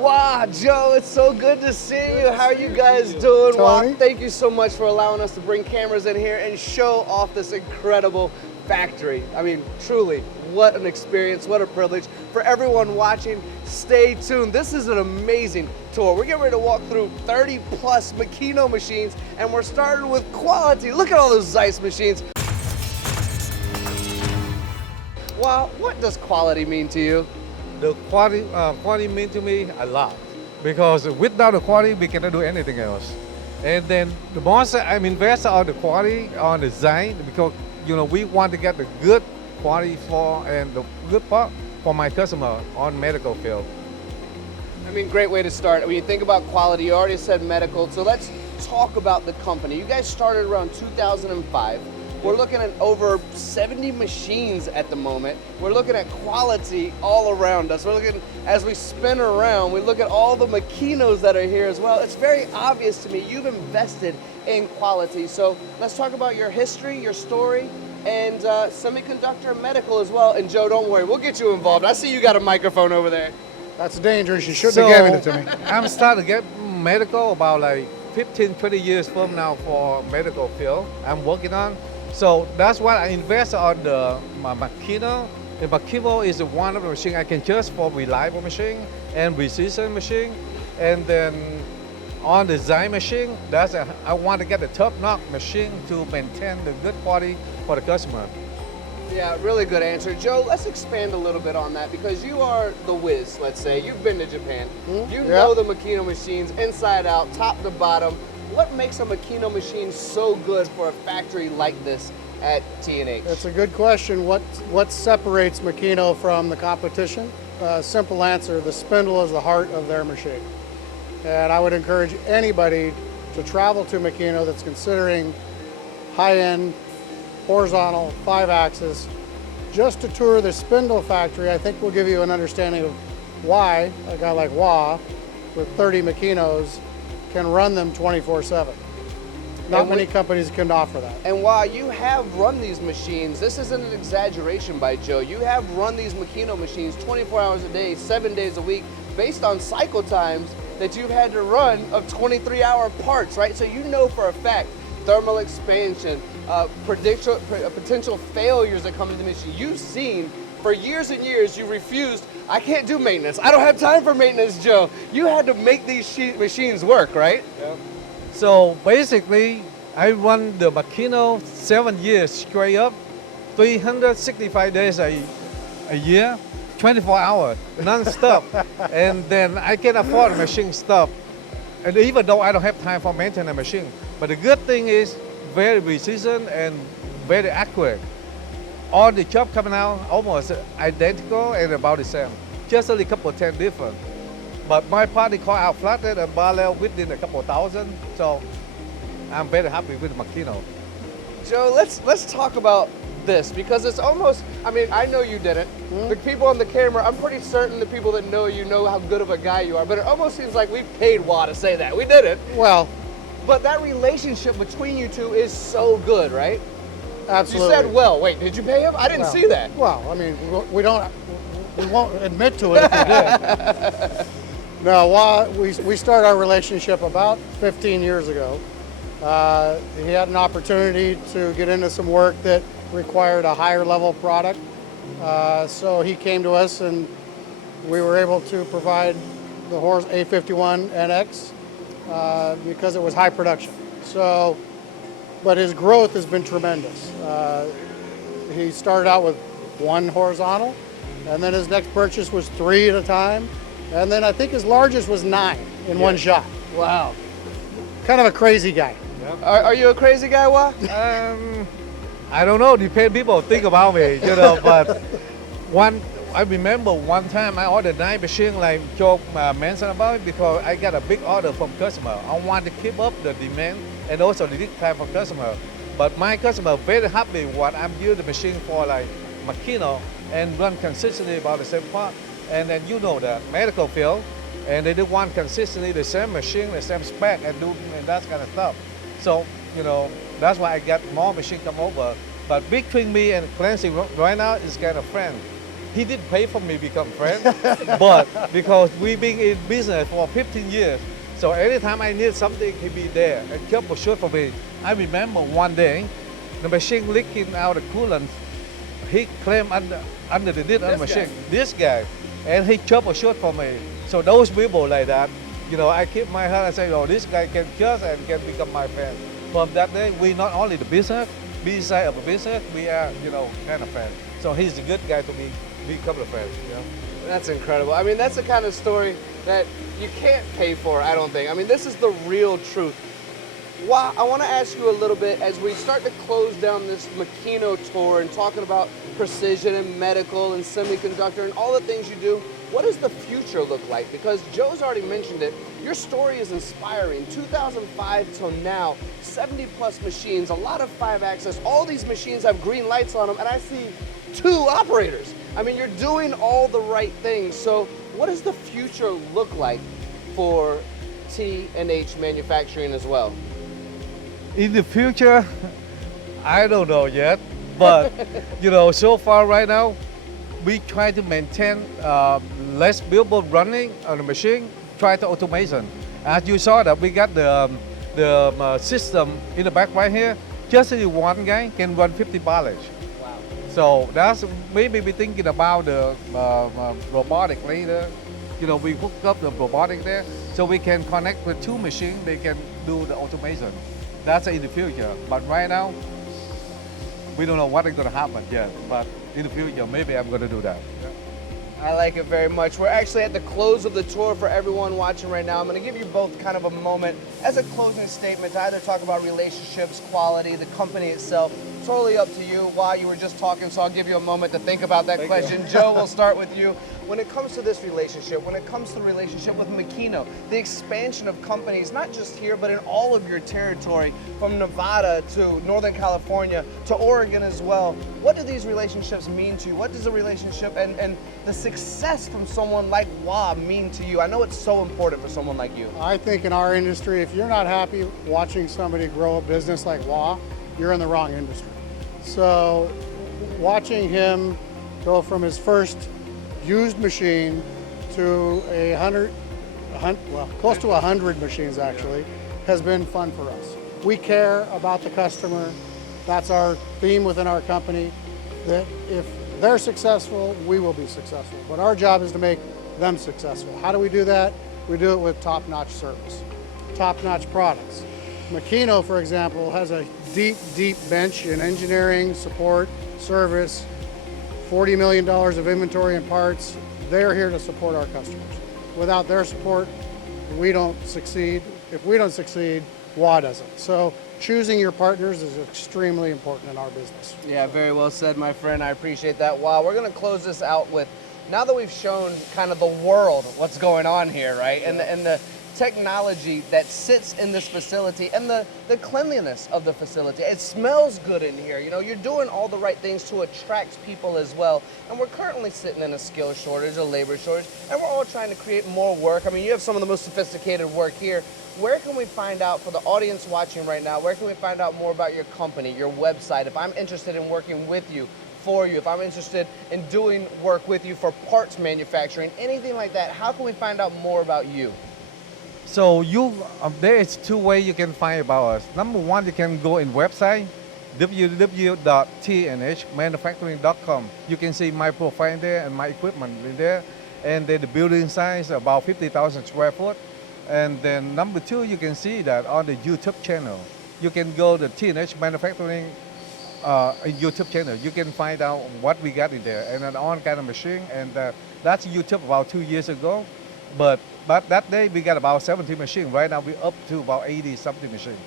Wow, Joe, it's so good to see you. How are you guys doing? Tony? Wow, thank you so much for allowing us to bring cameras in here and show off this incredible factory. I mean, truly, what an experience, what a privilege. For everyone watching, stay tuned. This is an amazing tour. We're getting ready to walk through 30 plus Makino machines, and we're starting with quality. Look at all those Zeiss machines. Wow, what does quality mean to you? The quality means to me a lot, because without the quality, we cannot do anything else. And then the most I'm invested on the quality, on the design, because we want to get the good quality for and the good part for my customer on medical field. I mean, great way to start. When you think about quality, you already said medical, so let's talk about the company. You guys started around 2005. We're looking at over 70 machines at the moment. We're looking at quality all around us. We're looking, as we spin around, we look at all the Makinos that are here as well. It's very obvious to me you've invested in quality. So let's talk about your history, your story, and semiconductor medical as well. And Joe, don't worry, we'll get you involved. I see you got a microphone over there. That's dangerous. You shouldn't have given it to me. I'm starting to get medical about like 15, 20 years from now for medical field I'm working on. So that's why I invest on my Makino. The Makino is one of the machines I can choose for reliable machine and precision machine. And then on the design machine, I want to get the top-notch machine to maintain the good quality for the customer. Yeah, really good answer. Joe, let's expand a little bit on that, because you are the whiz, let's say. You've been to Japan. You know the Makino machines inside out, top to bottom. What makes a Makino machine so good for a factory like this at T&H? That's a good question. What separates Makino from the competition? Simple answer, the spindle is the heart of their machine. And I would encourage anybody to travel to Makino that's considering high-end, horizontal, 5-axis, just to tour the spindle factory. I think will give you an understanding of why a guy like Wah, with 30 Makinos, can run them 24/7. Not many companies can offer that. And while you have run these machines, this isn't an exaggeration by Joe. You have run these Makino machines 24 hours a day, 7 days a week, based on cycle times that you've had to run of 23-hour parts, right? So you know for a fact thermal expansion, potential failures that come to the machine. You've seen for years and years, you refused. I can't do maintenance. I don't have time for maintenance, Joe. You had to make these machines work, right? Yeah. So basically, I run the Makino 7 years straight up, 365 days a year, 24 hours, non-stop. And then I can afford the machine stop. And even though I don't have time for maintaining the machine. But the good thing is very precision and very accurate. All the job coming out almost identical and about the same. Just only a couple of 10 different. But my part is called out flatted and parallel within a couple thousand. So I'm very happy with Makino. Joe, let's talk about this, because it's almost, I mean, I know you didn't. The people on the camera, I'm pretty certain the people that know you know how good of a guy you are, but it almost seems like we paid Wah to say that. We didn't. Well, but that relationship between you two is so good, right? absolutely. You said, well, wait, did you pay him? I didn't see that. Well, I mean, we won't admit to it if we did. No, we started our relationship about 15 years ago. He had an opportunity to get into some work that required a higher level product. So he came to us and we were able to provide the A51 NX because it was high production. So, but his growth has been tremendous. He started out with 1 horizontal, and then his next purchase was 3 at a time. And then I think his largest was 9 in one shot. Wow. Kind of a crazy guy. Yep. Are you a crazy guy, Wah? I don't know, depends people think about me, but I remember one time I ordered 9 machines like Joe mentioned about it, because I got a big order from customer. I want to keep up the demand and also the lead time from customer. But my customer very happy what I'm using the machine for, like Makino, and run consistently about the same part. And then the medical field, and they do want consistently the same machine, the same spec, and that kind of stuff. So, that's why I got more machine come over. But between me and Clancy right now is kind of friend. he didn't pay for me to become friend, but because we've been in business for 15 years, so anytime I need something, he be there and troubleshoot for me. I remember one day, the machine leaking out the coolant, he claimed under the lid of the machine, this guy, and he troubleshoot for me. So those people like that, you know, I keep my heart and say, oh, this guy can trust and can become my friend. From that day, we not only the business, beside of the business, we are, you know, kind of friends. So he's a good guy to become a friend, you know. That's incredible. I mean, that's the kind of story that you can't pay for, I don't think. I mean, this is the real truth. Wow, I want to ask you a little bit as we start to close down this Makino tour and talking about precision and medical and semiconductor and all the things you do. What does the future look like? Because Joe's already mentioned it. Your story is inspiring. 2005 till now, 70 plus machines, a lot of 5-axis. All these machines have green lights on them, and I see 2 operators. I mean, you're doing all the right things. So what does the future look like for T&H Manufacturing as well? In the future, I don't know yet, but you know, so far right now, we try to maintain less billboard running on the machine, try to automation. As you saw that we got the system in the back right here, just one guy can run 50 pallets. Wow. So that's maybe we're thinking about the robotic later. You know, we hook up the robotic there, so we can connect with 2 machines, they can do the automation. That's in the future, but right now, we don't know what is going to happen yet, but in the future, maybe I'm going to do that. I like it very much. We're actually at the close of the tour for everyone watching right now. I'm going to give you both kind of a moment as a closing statement to either talk about relationships, quality, the company itself. Totally up to you. While you were just talking, so I'll give you a moment to think about that question. Joe, we'll start with you. When it comes to this relationship, when it comes to the relationship with Makino, the expansion of companies, not just here, but in all of your territory, from Nevada to Northern California to Oregon as well, what do these relationships mean to you? What does the relationship and the success from someone like Wah mean to you? I know it's so important for someone like you. I think in our industry, if you're not happy watching somebody grow a business like Wah, you're in the wrong industry. So watching him go from his first used machine to close to 100 machines actually, has been fun for us. We care about the customer. That's our theme within our company, that if they're successful, we will be successful. But our job is to make them successful. How do we do that? We do it with top-notch service, top-notch products. Makino, for example, has a deep, deep bench in engineering, support, service, $40 million of inventory and parts. They're here to support our customers. Without their support, we don't succeed. If we don't succeed, Wah doesn't. So choosing your partners is extremely important in our business. Yeah, very well said, my friend. I appreciate that. Wow, we're going to close this out with, now that we've shown kind of the world what's going on here, right? And the technology that sits in this facility and the cleanliness of the facility. It smells good in here. You know, you're doing all the right things to attract people as well. And we're currently sitting in a skill shortage, a labor shortage, and we're all trying to create more work. I mean, you have some of the most sophisticated work here. Where can we find out, for the audience watching right now, where can we find out more about your company, your website? If I'm interested in working with you, for you, if I'm interested in doing work with you for parts manufacturing, anything like that, how can we find out more about you? So there is 2 ways you can find about us. Number 1, you can go in website, www.tnhmanufacturing.com. You can see my profile there and my equipment in there. And then the building size, about 50,000 square foot. And then number 2, you can see that on the YouTube channel. You can go to T&H Manufacturing YouTube channel. You can find out what we got in there and an on kind of machine. And that's YouTube about 2 years ago. But that day we got about 70 machines. Right now we're up to about 80 something machines.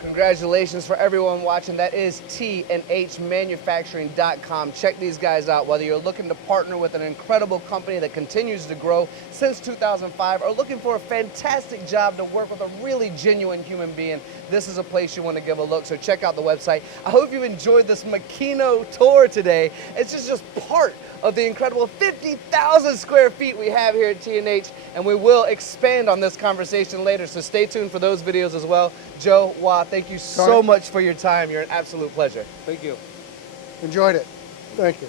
Congratulations for everyone watching. That is T&Hmanufacturing.com. Check these guys out, whether you're looking to partner with an incredible company that continues to grow since 2005 or looking for a fantastic job to work with a really genuine human being. This is a place you want to give a look, so check out the website. I hope you enjoyed this Makino tour today. It's just part of the incredible 50,000 square feet we have here at T&H, and we will expand on this conversation later, so stay tuned for those videos as well. Joe, Wah, thank you so much for your time. You're an absolute pleasure. Thank you. Enjoyed it. Thank you.